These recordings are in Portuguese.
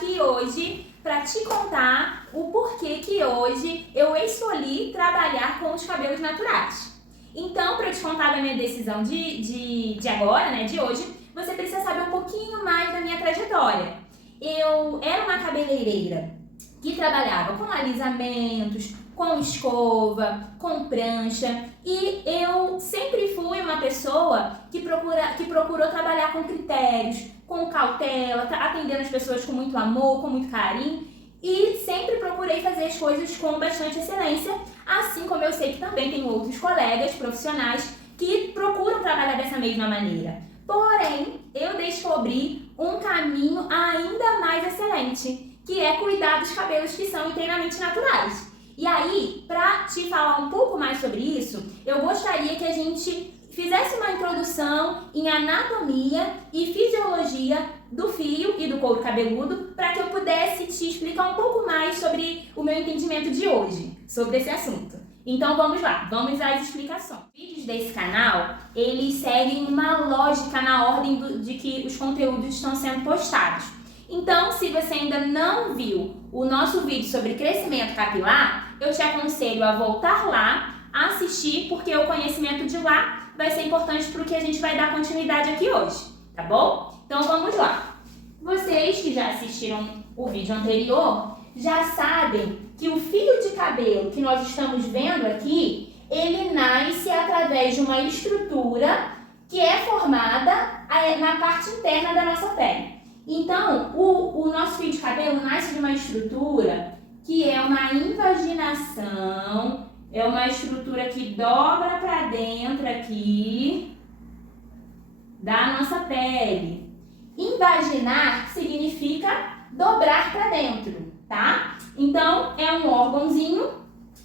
aqui hoje para te contar o porquê que hoje eu escolhi trabalhar com os cabelos naturais. Então, para te contar da minha decisão de agora, né, de hoje, você precisa saber um pouquinho mais da minha trajetória. Eu era uma cabeleireira que trabalhava com alisamentos, com escova, com prancha, e eu sempre fui uma pessoa que procurou trabalhar com critérios, com cautela, atendendo as pessoas com muito amor, com muito carinho, e sempre procurei fazer as coisas com bastante excelência, assim como eu sei que também tem outros colegas profissionais que procuram trabalhar dessa mesma maneira. Porém, eu descobri um caminho ainda mais excelente, que é cuidar dos cabelos que são inteiramente naturais. E aí, para te falar um pouco mais sobre isso, eu gostaria que a gente fizesse uma introdução em anatomia e fisiologia do fio e do couro cabeludo, para que eu pudesse te explicar um pouco mais sobre o meu entendimento de hoje, sobre esse assunto. Então vamos lá, vamos às explicações. Os vídeos desse canal, eles seguem uma lógica na ordem de que os conteúdos estão sendo postados. Então, se você ainda não viu o nosso vídeo sobre crescimento capilar, eu te aconselho a voltar lá, assistir, porque o conhecimento de lá vai ser importante para o que a gente vai dar continuidade aqui hoje, tá bom? Então vamos lá. Vocês que já assistiram o vídeo anterior, já sabem que o fio de cabelo que nós estamos vendo aqui, ele nasce através de uma estrutura que é formada na parte interna da nossa pele. Então, o nosso fio de cabelo nasce de uma estrutura que é uma invaginação, é uma estrutura que dobra para dentro aqui da nossa pele. Invaginar significa dobrar para dentro, tá? Então, é um órgãozinho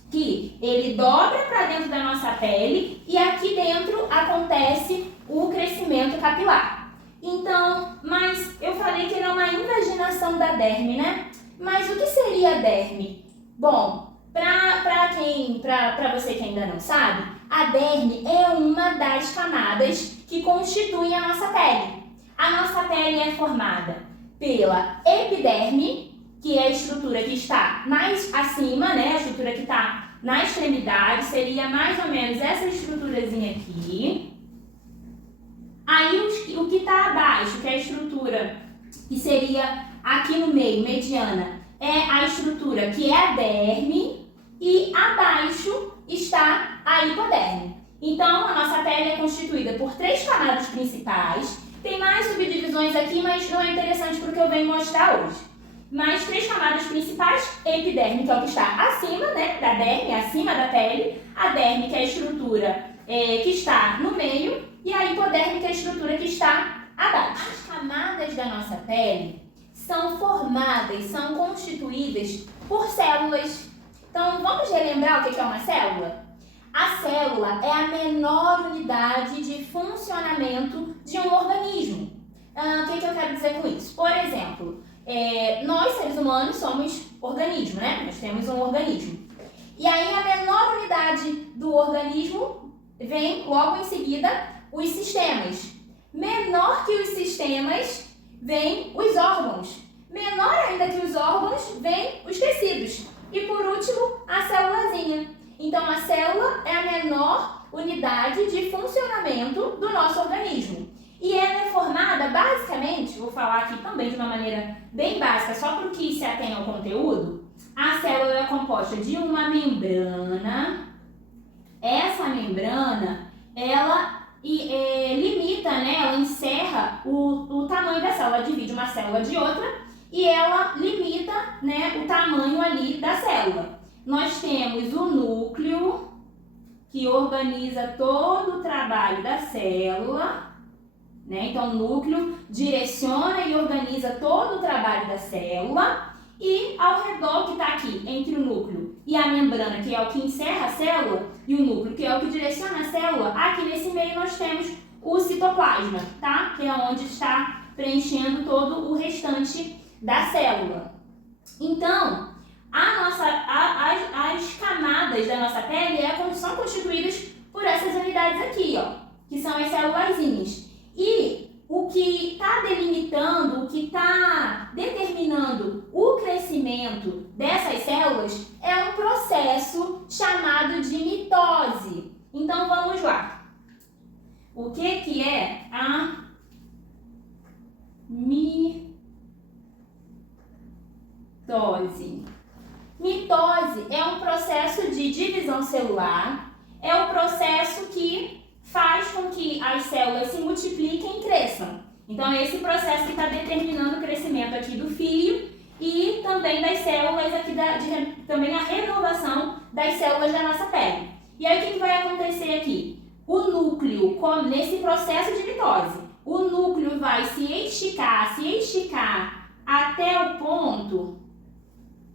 que ele dobra para dentro da nossa pele e aqui dentro acontece o crescimento capilar. Então, mas eu falei que era uma invaginação da derme, né? Mas o que seria a derme? Bom, para você que ainda não sabe, a derme é uma das camadas que constituem a nossa pele. A nossa pele é formada pela epiderme, que é a estrutura que está mais acima, né? A estrutura que está na extremidade, seria mais ou menos essa estruturazinha aqui. Aí o que está abaixo, que é a estrutura que seria aqui no meio, mediana, é a estrutura que é a derme, e abaixo está a hipoderme. Então, a nossa pele é constituída por 3 camadas principais. Tem mais subdivisões aqui, mas não é interessante porque eu venho mostrar hoje. Mas 3 camadas principais: epiderme, que é o que está acima, né, da derme, acima da pele; a derme, que é a estrutura que está no meio; e a hipoderme, que é a estrutura que está abaixo. As camadas da nossa pele são formadas, são constituídas por células. Então, vamos relembrar o que é uma célula? A célula é a menor unidade de funcionamento de um organismo. O que eu quero dizer com isso? Por exemplo, nós, seres humanos, somos organismo, né? Nós temos um organismo. E aí, a menor unidade do organismo vem logo em seguida os sistemas. Menor que os sistemas, vem os órgãos. Menor ainda que os órgãos, vem os tecidos. E por último, a célulazinha. Então, a célula é a menor unidade de funcionamento do nosso organismo. E ela é formada, basicamente, vou falar aqui também de uma maneira bem básica, só para o que se atém ao conteúdo. A célula é composta de uma membrana. Essa membrana, ela limita, né? Ela encerra o tamanho da célula, ela divide uma célula de outra e ela limita, né, o tamanho ali da célula. Nós temos o núcleo, que organiza todo o trabalho da célula, né? Então, o núcleo direciona e organiza todo o trabalho da célula. E ao redor, que está aqui, entre o núcleo e a membrana, que é o que encerra a célula, e o núcleo, que é o que direciona a célula, aqui nesse meio nós temos o citoplasma, tá? Que é onde está preenchendo todo o restante da célula. Então, as camadas da nossa pele são constituídas por essas unidades aqui, ó, que são as célulazinhas. E o que está delimitando, o que está determinando mitose? Mitose é um processo de divisão celular, é o processo que faz com que as células se multipliquem e cresçam. Então, é esse processo que está determinando o crescimento aqui do fio e também das células aqui, também a renovação das células da nossa pele. E aí, o que vai acontecer aqui? O núcleo, nesse processo de mitose, o núcleo vai se esticar até o ponto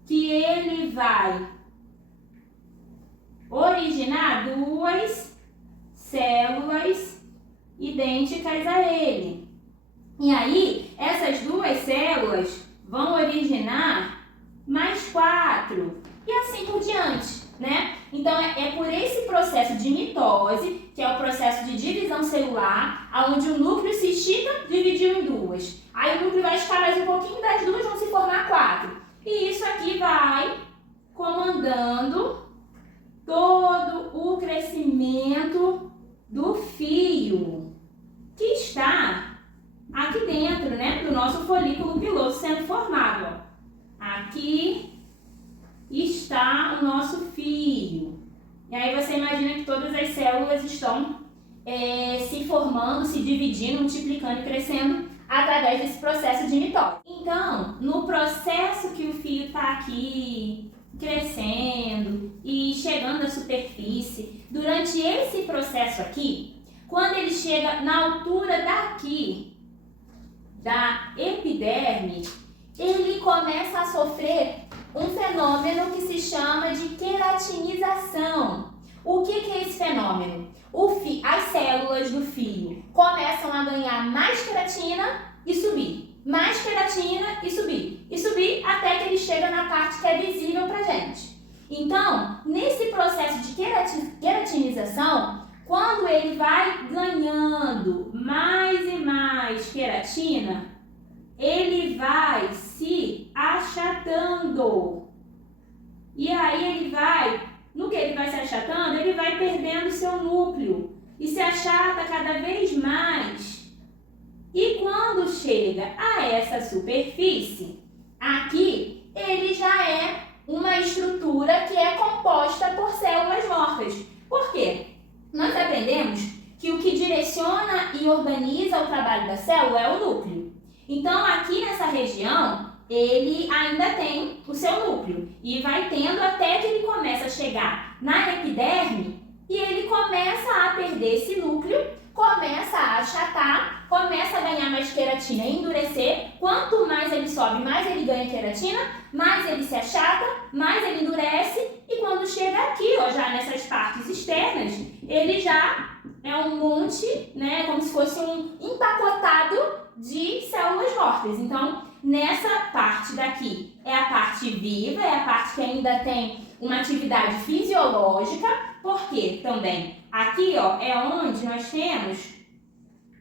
que ele vai originar duas células idênticas a ele. E aí, essas duas células vão originar mais 4 e assim por diante, né? Então, é por esse processo de mitose, que é o processo de divisão celular, onde o núcleo se estica, dividiu em duas. Aí o núcleo vai esticar mais um pouquinho, das duas vão se formar 4. E isso aqui vai comandando todo o crescimento do fio, que está aqui dentro, né, do nosso folículo piloso sendo formado. Ó. Aqui está o nosso fio. E aí você imagina que todas as células estão se formando, se dividindo, multiplicando e crescendo através desse processo de mitose. Então, no processo que o fio está aqui crescendo e chegando à superfície, durante esse processo aqui, quando ele chega na altura daqui, da epiderme, ele começa a sofrer um fenômeno que se chama de queratinização. O que é esse fenômeno? As células do fio começam a ganhar mais queratina e subir. Mais queratina e subir até que ele chega na parte que é visível pra gente. Então, nesse processo de queratinização, quando ele vai ganhando mais e mais queratina, ele vai se achatando. E aí ele vai, no que ele vai se achatando, ele vai perdendo seu núcleo e se achata cada vez mais. E quando chega a essa superfície, aqui ele já é uma estrutura que é composta por células mortas. Por quê? Nós aprendemos que o que direciona e organiza o trabalho da célula é o núcleo. Então, aqui nessa região, ele ainda tem o seu núcleo e vai tendo até que ele começa a chegar na epiderme e ele começa a perder esse núcleo, começa a achatar, começa a ganhar mais queratina e endurecer. Quanto mais ele sobe, mais ele ganha queratina, mais ele se achata, mais ele endurece e quando chega aqui, ó, já nessas partes externas, ele já é um monte, né, como se fosse um empacotado de células mortas. Então, nessa parte daqui é a parte viva, é a parte que ainda tem uma atividade fisiológica, porque também aqui, ó, é onde nós temos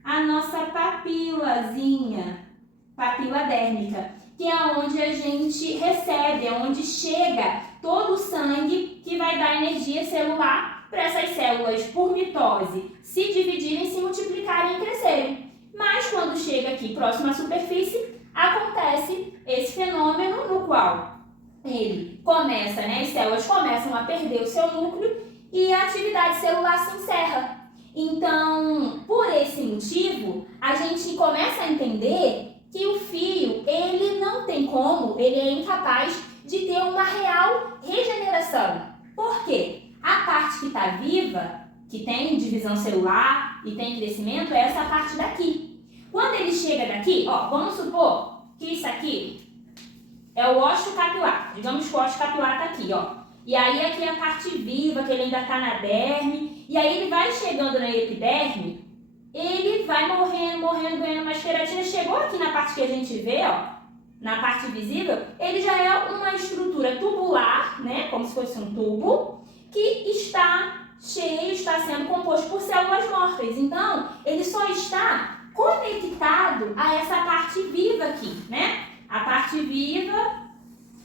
a nossa papilazinha, papila dérmica, que é onde a gente recebe, é onde chega todo o sangue que vai dar energia celular para essas células, por mitose, se dividirem, se multiplicarem e crescerem. Mas quando chega aqui próximo à superfície, acontece esse fenômeno no qual ele começa, né, as células começam a perder o seu núcleo e a atividade celular se encerra. Então, por esse motivo, a gente começa a entender que o fio, ele não tem como, ele é incapaz de ter uma real regeneração. Por quê? A parte que está viva, que tem divisão celular e tem crescimento, é essa parte daqui. Quando ele chega daqui, ó, vamos supor que isso aqui é o ósseo capilar. Digamos que o ósseo capilar está aqui, ó. E aí aqui é a parte viva, que ele ainda está na derme. E aí ele vai chegando na epiderme, ele vai morrendo, ganhando mais queratina. Chegou aqui na parte que a gente vê, ó, na parte visível, ele já é uma estrutura tubular, né, como se fosse um tubo, que está cheio, está sendo composto por células mortas. Então, ele só está conectado a essa parte viva aqui, né? A parte viva,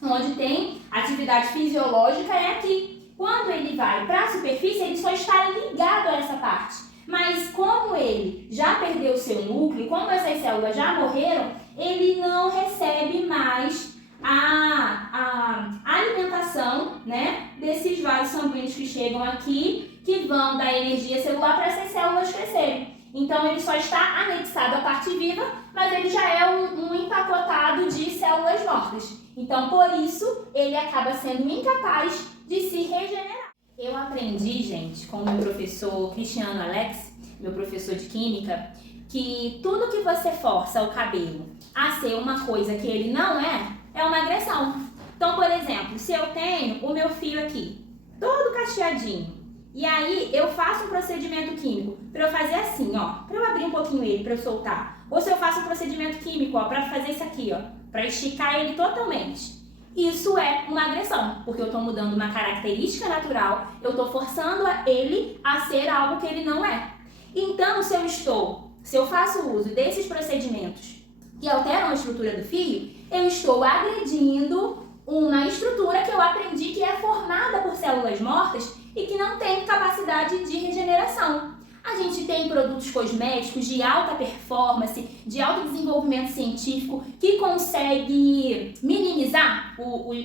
onde tem atividade fisiológica, é aqui. Quando ele vai para a superfície, ele só está ligado a essa parte. Mas como ele já perdeu o seu núcleo, como essas células já morreram, ele não recebe mais a alimentação, né, desses vasos sanguíneos que chegam aqui, que vão dar energia celular para essas células crescerem. Então, ele só está anexado à parte viva, mas ele já é um empacotado de células mortas. Então, por isso, ele acaba sendo incapaz de se regenerar. Eu aprendi, gente, com o meu professor Cristiano Alex, meu professor de química, que tudo que você força o cabelo a ser uma coisa que ele não é uma agressão. Então, por exemplo, se eu tenho o meu fio aqui, todo cacheadinho, e aí eu faço um procedimento químico para eu fazer assim, ó, para eu abrir um pouquinho ele, para eu soltar. Ou se eu faço um procedimento químico, ó, para fazer isso aqui, ó, para esticar ele totalmente. Isso é uma agressão, porque eu estou mudando uma característica natural, eu estou forçando ele a ser algo que ele não é. Então, se eu faço uso desses procedimentos que alteram a estrutura do fio, eu estou agredindo uma estrutura que eu aprendi que é formada por células mortas e que não tem capacidade de regeneração. A gente tem produtos cosméticos de alta performance, de alto desenvolvimento científico, que consegue minimizar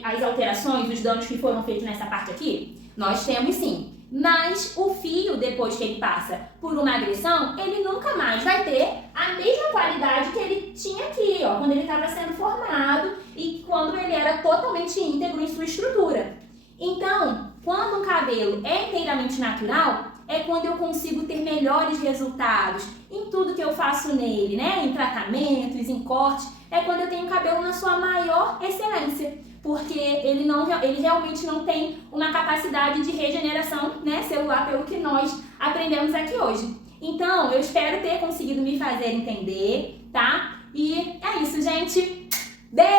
as alterações, os danos que foram feitos nessa parte aqui? Nós temos sim. Mas o fio, depois que ele passa por uma agressão, ele nunca mais vai ter a mesma qualidade que ele tinha aqui, ó, quando ele estava sendo formado e quando ele era totalmente íntegro em sua estrutura. Então, quando um cabelo é inteiramente natural, é quando eu consigo ter melhores resultados em tudo que eu faço nele, né? Em tratamentos, em cortes, é quando eu tenho o cabelo na sua maior excelência, porque ele realmente não tem uma capacidade de regeneração, né, celular, pelo que nós aprendemos aqui hoje. Então, eu espero ter conseguido me fazer entender, tá? E é isso, gente. Beijo!